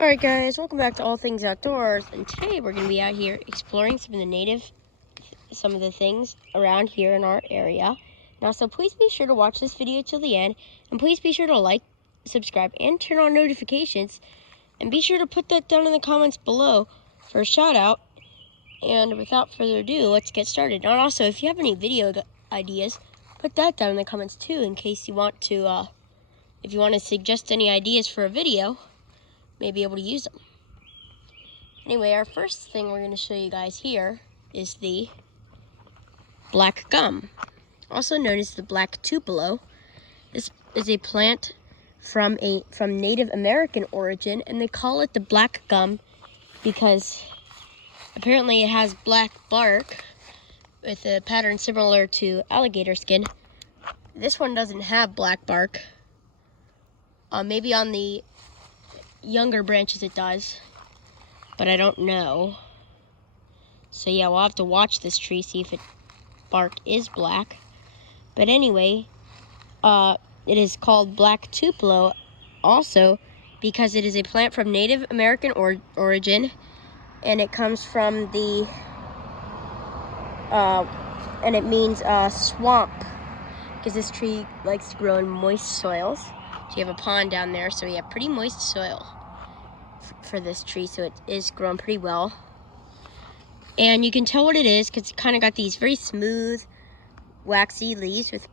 Alright guys, welcome back to All Things Outdoors, and today we're going to be out here exploring some of the things around here in our area. Now, so please be sure to watch this video till the end, and please be sure to like, subscribe, and turn on notifications, and be sure to put that down in the comments below for a shout out. And without further ado, let's get started. And also, if you have any video ideas, put that down in the comments too, in case you want to, if you want to suggest any ideas for a video, may be able to use them. Anyway, our first thing we're going to show you guys here is the black gum, also known as the black Tupelo. This is a plant from Native American origin, and they call it the black gum because apparently it has black bark with a pattern similar to alligator skin. This one doesn't have black bark. Maybe on the younger branches it does, but I don't know. So yeah, we'll have to watch this tree, see if its bark is black. But anyway, it is called black Tupelo also because it is a plant from Native American origin, and it comes from the and it means swamp, because this tree likes to grow in moist soils. So you have a pond down there, so we have pretty moist soil for this tree, so it is growing pretty well. And you can tell what it is because it kind of got these very smooth, waxy leaves with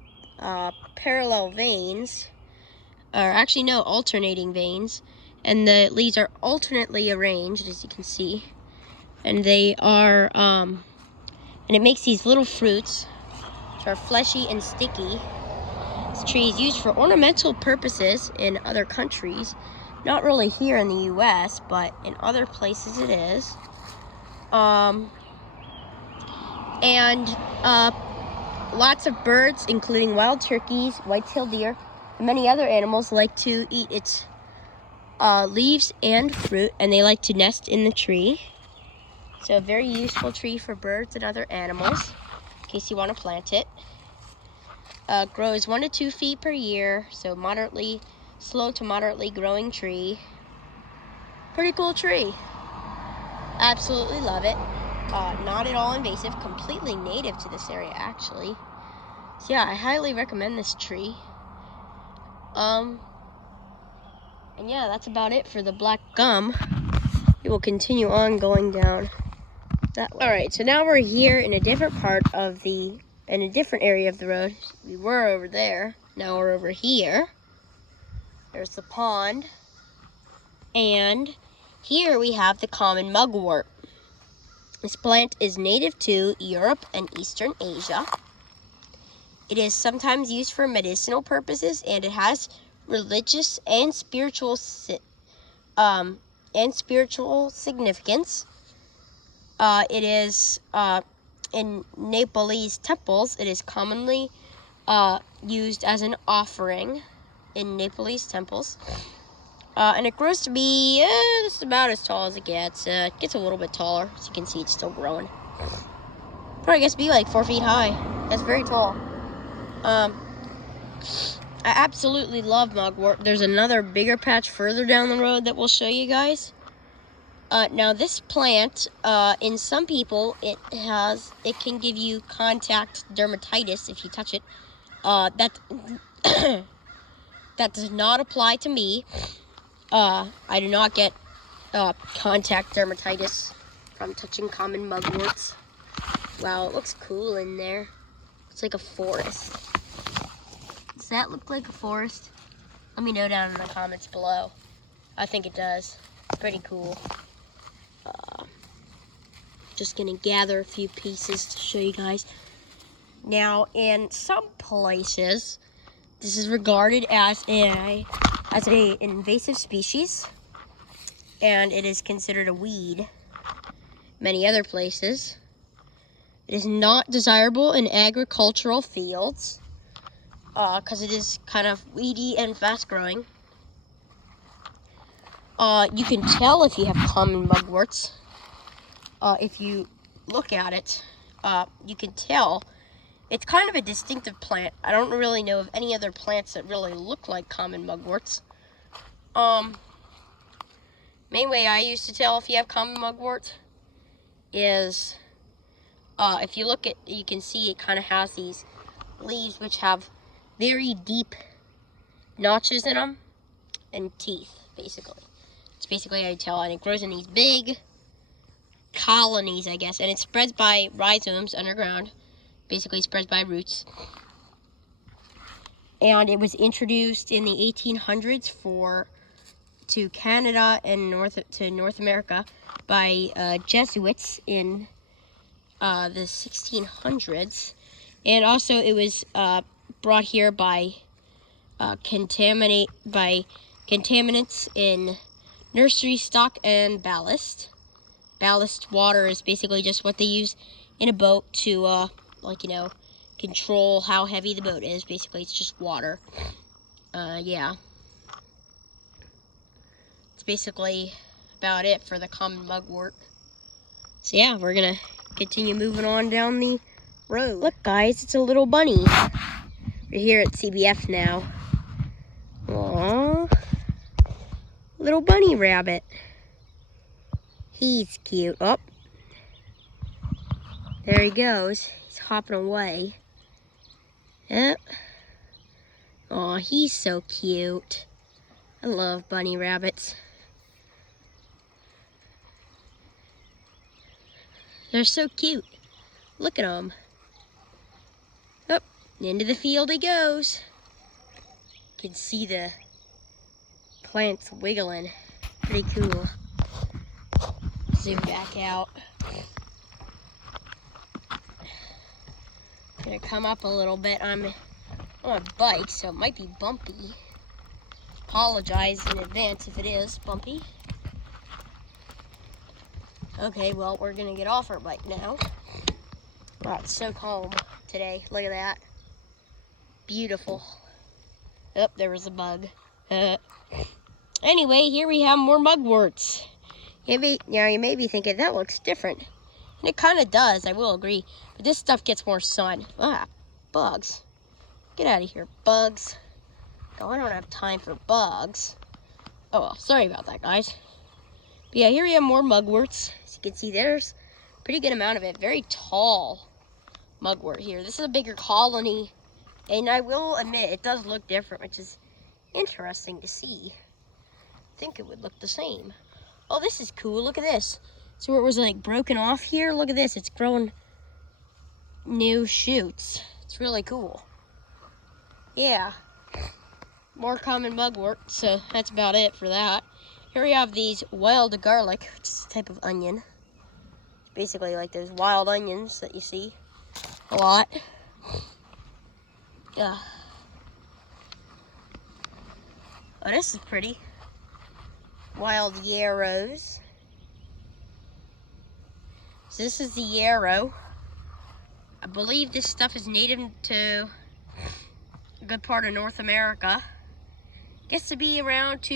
parallel veins, or actually no, alternating veins. And the leaves are alternately arranged, as you can see. And they are, and it makes these little fruits, which are fleshy and sticky. This tree is used for ornamental purposes in other countries. Not really here in the U.S., but in other places it is. Lots of birds, including wild turkeys, white-tailed deer, and many other animals like to eat its leaves and fruit, and they like to nest in the tree. So a very useful tree for birds and other animals, in case you want to plant it. Grows 1 to 2 feet per year, so slow to moderately growing tree. Pretty cool tree. Absolutely love it. Not at all invasive, completely native to this area actually. So yeah, I highly recommend this tree. And yeah, that's about it for the black gum. It will continue on going down that way. Alright, so now we're here in a different in a different area of the road. We were over there, now we're over here. There's the pond, and here we have the common mugwort. This plant is native to Europe and Eastern Asia. It is sometimes used for medicinal purposes, and it has religious and spiritual significance. It is in Nepalese temples. It is commonly used as an offering in Nepalese temples, and it grows to be just about as tall as it gets. It gets a little bit taller, as you can see. It's still growing. Probably gets to be like 4 feet high. That's very tall. I absolutely love mugwort. There's another bigger patch further down the road that we'll show you guys. Now this plant, in some people, it can give you contact dermatitis if you touch it. That does not apply to me. I do not get contact dermatitis from touching common mugworts. Wow, it looks cool in there. It's like a forest. Does that look like a forest? Let me know down in the comments below. I think it does. It's pretty cool. Just gonna gather a few pieces to show you guys. Now, in some places, this is regarded as an invasive species, and it is considered a weed. Many other places, it is not desirable in agricultural fields because it is kind of weedy and fast-growing. You can tell if you have common mugworts. If you look at it, you can tell. It's kind of a distinctive plant. I don't really know of any other plants that really look like common mugworts. Main way I used to tell if you have common mugwort is, if you look at, you can see it kind of has these leaves which have very deep notches in them and teeth, basically. It's basically how you tell, and it grows in these big colonies, I guess, and it spreads by rhizomes underground. Basically spreads by roots. And it was introduced in the 1800s to Canada and North America by Jesuits in the 1600s, and also it was brought here by contaminants in nursery stock and ballast. Ballast water is basically just what they use in a boat to control how heavy the boat is. Basically, it's just water. Yeah. It's basically about it for the common mugwort. So yeah, we're gonna continue moving on down the road. Look guys, it's a little bunny. We're here at CBF now. Aww. Little bunny rabbit. He's cute. Oh. There he goes. He's hopping away. Yep. Aw, he's so cute. I love bunny rabbits. They're so cute. Look at them. Up, into the field he goes. You can see the plants wiggling. Pretty cool. Zoom back out. Gonna come up a little bit. I'm on a bike, so it might be bumpy. Apologize in advance if it is bumpy. Okay, well, we're gonna get off our bike now. Wow, it's so calm today. Look at that. Beautiful. Oh, there was a bug. Anyway, here we have more mugworts. You may be thinking, that looks different. And it kind of does, I will agree. But this stuff gets more sun. Ah, bugs. Get out of here, bugs. No, I don't have time for bugs. Oh, well, sorry about that, guys. But yeah, here we have more mugworts. As you can see, there's a pretty good amount of it. Very tall mugwort here. This is a bigger colony. And I will admit, it does look different, which is interesting to see. I think it would look the same. Oh, this is cool. Look at this. So where it was like broken off here, look at this. It's growing new shoots. It's really cool. Yeah. More common mugwort, so that's about it for that. Here we have these wild garlic, which is a type of onion. Basically like those wild onions that you see a lot. Yeah. Oh, this is pretty. Wild yarrows. So this is the yarrow. I believe this stuff is native to a good part of North America. Gets to be around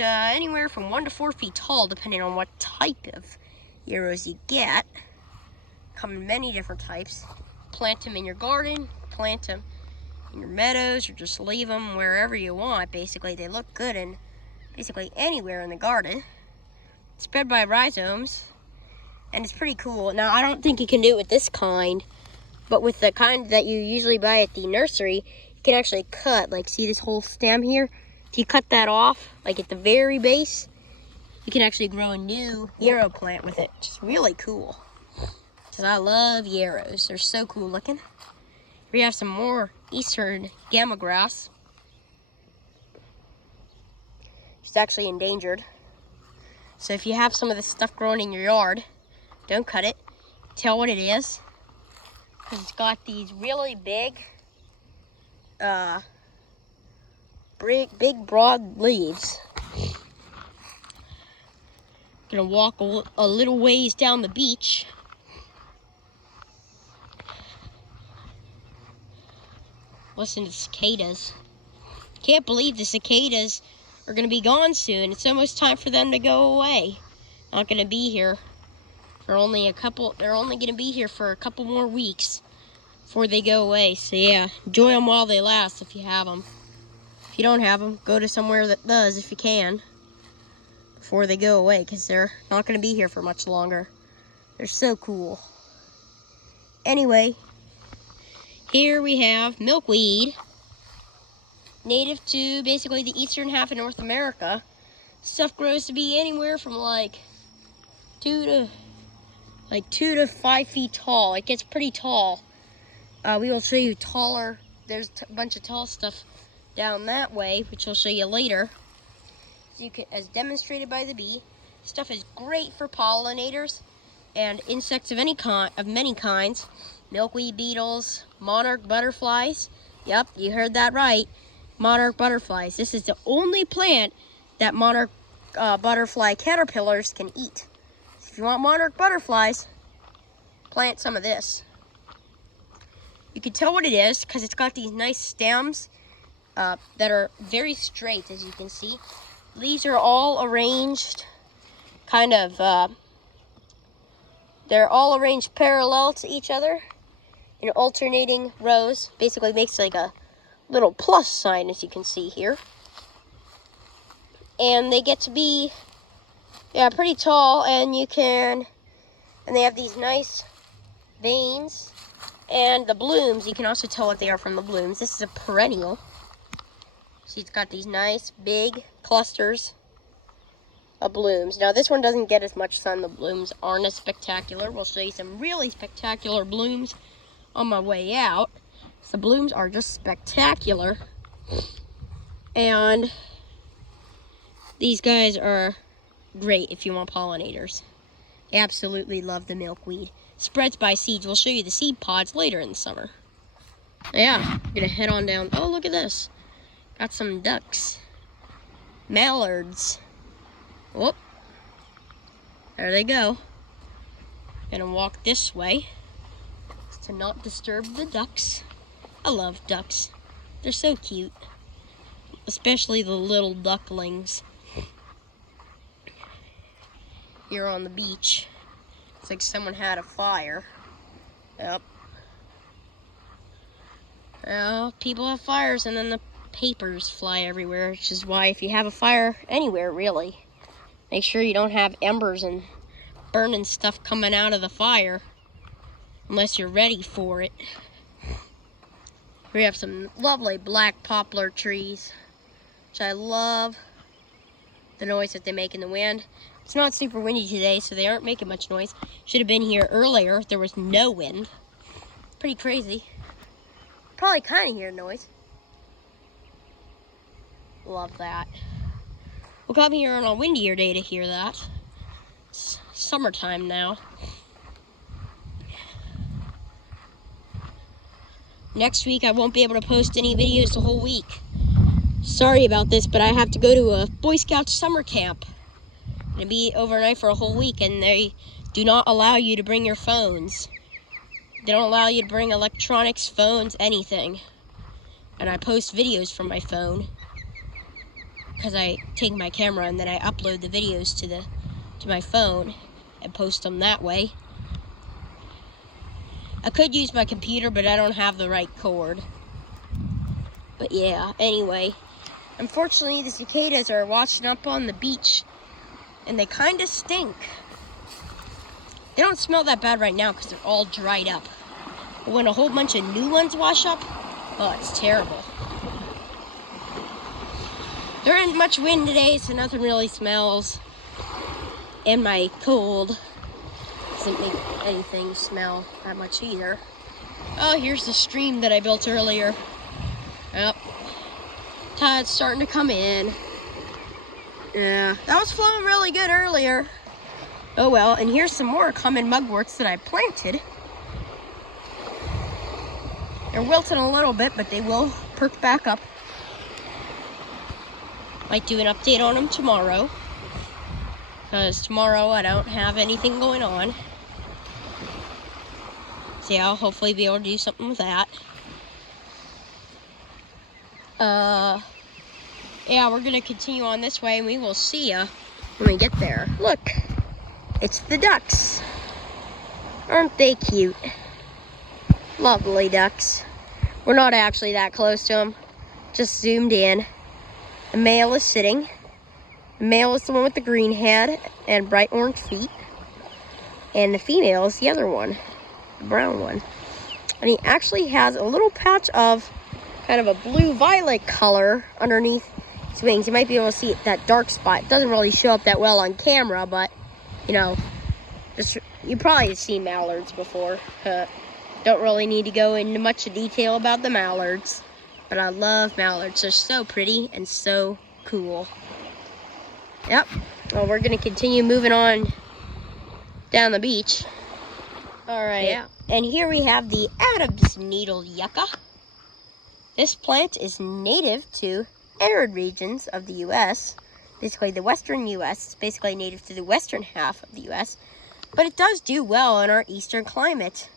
anywhere from 1 to 4 feet tall, depending on what type of yarrows you get. Come in many different types. Plant them in your garden, plant them in your meadows, or just leave them wherever you want. Basically, they look good in basically anywhere in the garden. It's spread by rhizomes, and it's pretty cool. Now, I don't think you can do it with this kind, but with the kind that you usually buy at the nursery, you can actually cut, like, see this whole stem here? If you cut that off, like at the very base, you can actually grow a new yarrow plant with it, which is really cool. Because I love yarrows. They're so cool looking. We have some more eastern gamma grass. It's actually endangered. So if you have some of this stuff growing in your yard, don't cut it. Tell what it is. Because it's got these really big broad leaves. Gonna walk a little ways down the beach. Listen to the cicadas. Can't believe the cicadas are gonna be gone soon. It's almost time for them to go away. Not gonna be here for only a couple. They're only gonna be here for a couple more weeks before they go away. So yeah, enjoy them while they last if you have them. If you don't have them, go to somewhere that does if you can. before they go away, because they're not going to be here for much longer. They're so cool. Anyway, here we have milkweed, native to basically the eastern half of North America. Stuff grows to be anywhere from like 2 to 5 feet tall. It gets pretty tall. We will show you taller. There's a bunch of tall stuff down that way, which I'll show you later. As demonstrated by the bee, stuff is great for pollinators and insects of many kinds. Milkweed beetles, monarch butterflies. Yep, you heard that right. Monarch butterflies. This is the only plant that monarch butterfly caterpillars can eat. If you want monarch butterflies, plant some of this. You can tell what it is because it's got these nice stems that are very straight, as you can see. Leaves are all arranged they're all arranged parallel to each other in alternating rows. Basically makes like a little plus sign, as you can see here. And they get to be, pretty tall, and they have these nice veins. And the blooms, you can also tell what they are from the blooms. This is a perennial. See, it's got these nice big clusters of blooms. Now, this one doesn't get as much sun. The blooms aren't as spectacular. We'll show you some really spectacular blooms on my way out. So the blooms are just spectacular. And these guys are great if you want pollinators. I absolutely love the milkweed. Spreads by seeds. We'll show you the seed pods later in the summer. Yeah, I'm gonna head on down. Oh, look at this. Got some ducks. Mallards. Whoop. There they go. Gonna walk this way to not disturb the ducks. I love ducks. They're so cute. Especially the little ducklings. Here on the beach. It's like someone had a fire. Yep. Well, people have fires and then the papers fly everywhere, which is why if you have a fire anywhere, really, make sure you don't have embers and burning stuff coming out of the fire unless you're ready for it. We have some lovely black poplar trees, which I love the noise that they make in the wind. It's not super windy today, so they aren't making much noise. Should have been here earlier. There was no wind. Pretty crazy. Probably kind of hear noise. Love that. We'll come here on a windier day to hear that. It's summertime now. Next week, I won't be able to post any videos the whole week. Sorry about this, but I have to go to a Boy Scout summer camp. I'm going to be overnight for a whole week, and they do not allow you to bring your phones. They don't allow you to bring electronics, phones, anything. And I post videos from my phone because I take my camera and then I upload the videos to my phone and post them that way. I could use my computer, but I don't have the right cord. But yeah, anyway. Unfortunately, the cicadas are washing up on the beach, and they kind of stink. They don't smell that bad right now because they're all dried up. But when a whole bunch of new ones wash up, oh, it's terrible. There isn't much wind today, so nothing really smells. And my cold doesn't make anything smell that much either. Oh, here's the stream that I built earlier. Yep. Tide's starting to come in. Yeah, that was flowing really good earlier. Oh well, and here's some more common mugworts that I planted. They're wilting a little bit, but they will perk back up. Might do an update on them tomorrow, because tomorrow I don't have anything going on. So yeah, I'll hopefully be able to do something with that. Yeah, we're gonna continue on this way, and we will see ya when we get there. Look, it's the ducks. Aren't they cute? Lovely ducks. We're not actually that close to them, just zoomed in. The male is sitting. The male is the one with the green head and bright orange feet. And the female is the other one, the brown one. And he actually has a little patch of kind of a blue-violet color underneath his wings. You might be able to see that dark spot. It doesn't really show up that well on camera, but, you know, you probably have seen mallards before. Don't really need to go into much detail about the mallards, but I love mallards. They're so pretty and so cool. Yep. Well, we're going to continue moving on down the beach. All right. Yeah. And here we have the Adam's needle yucca. This plant is native to arid regions of the U.S., basically the western U.S. It's basically native to the western half of the U.S., but it does do well in our eastern climate.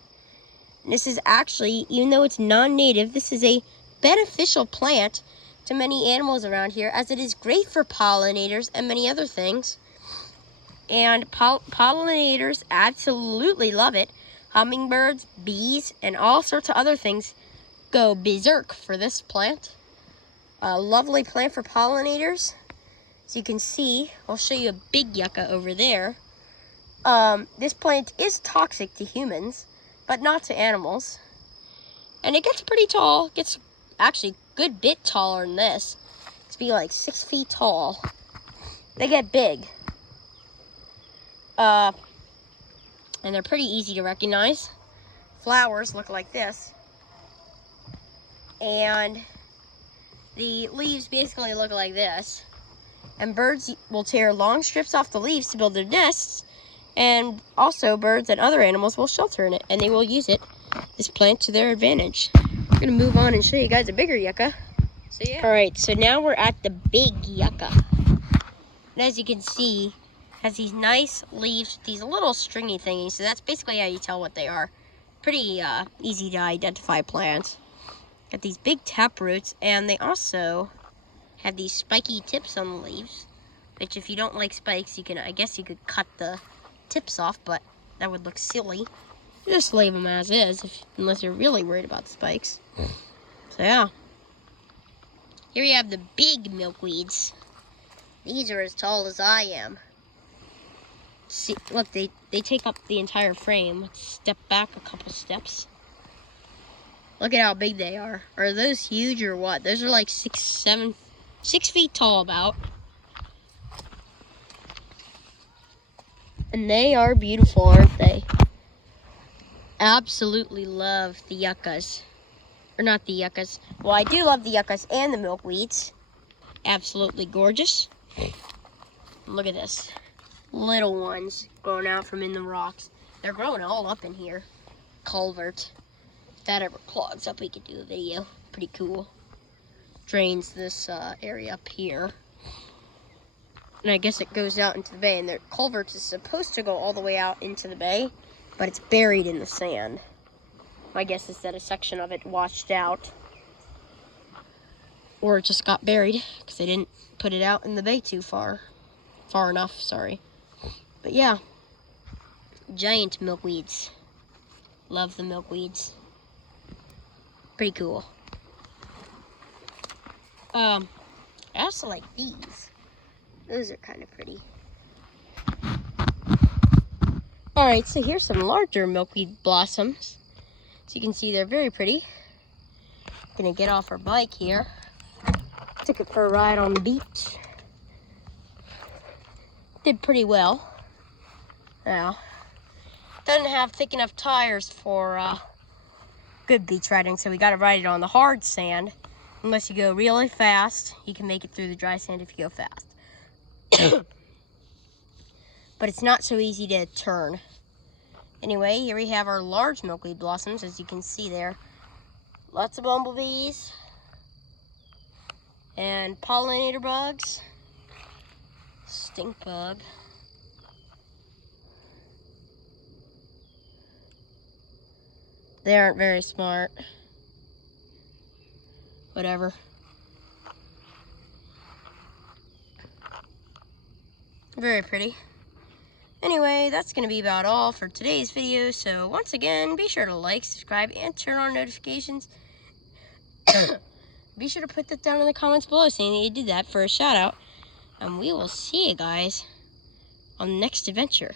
And this is actually, even though it's non-native, this is a beneficial plant to many animals around here, as it is great for pollinators and many other things. And pollinators absolutely love it. Hummingbirds, bees, and all sorts of other things go berserk for this plant. A lovely plant for pollinators. As you can see, I'll show you a big yucca over there. This plant is toxic to humans, but not to animals. And it gets pretty tall. It gets actually a good bit taller than this. It's be like 6 feet tall. They get big. And they're pretty easy to recognize. Flowers look like this. And the leaves basically look like this. And birds will tear long strips off the leaves to build their nests. And also birds and other animals will shelter in it. And they will use this plant, to their advantage. I'm going to move on and show you guys a bigger yucca. So yeah. Alright, so now we're at the big yucca. And as you can see, has these nice leaves, these little stringy thingies. So that's basically how you tell what they are. Pretty easy to identify plants. Got these big tap roots, and they also have these spiky tips on the leaves. Which, if you don't like spikes, I guess you could cut the tips off, but that would look silly. Just leave them as is, unless you're really worried about the spikes. So yeah. Here we have the big milkweeds. These are as tall as I am. See, look, they take up the entire frame. Let's step back a couple steps. Look at how big they are. Are those huge or what? Those are like 6 feet tall about. And they are beautiful, aren't they? Absolutely love the yuccas. Or not the yuccas. Well, I do love the yuccas and the milkweeds. Absolutely gorgeous. Look at this. Little ones growing out from in the rocks. They're growing all up in here. Culvert. If that ever clogs up, we could do a video. Pretty cool. Drains this area up here. And I guess it goes out into the bay. And the culvert is supposed to go all the way out into the bay, but it's buried in the sand. My guess is that a section of it washed out. Or it just got buried, because they didn't put it out in the bay too far. Far enough, sorry. But yeah, giant milkweeds. Love the milkweeds. Pretty cool. I also like these. Those are kind of pretty. Alright, so here's some larger milkweed blossoms. So you can see they're very pretty. Gonna get off our bike here. Took it for a ride on the beach. Did pretty well. Now, doesn't have thick enough tires for good beach riding, so we gotta ride it on the hard sand. Unless you go really fast, you can make it through the dry sand if you go fast. But it's not so easy to turn. Anyway, here we have our large milkweed blossoms, as you can see there. Lots of bumblebees. And pollinator bugs. Stink bug. They aren't very smart. Whatever. Very pretty. Anyway, that's going to be about all for today's video. So once again, be sure to like, subscribe, and turn on notifications. Be sure to put that down in the comments below saying that you did that for a shout out. And we will see you guys on the next adventure.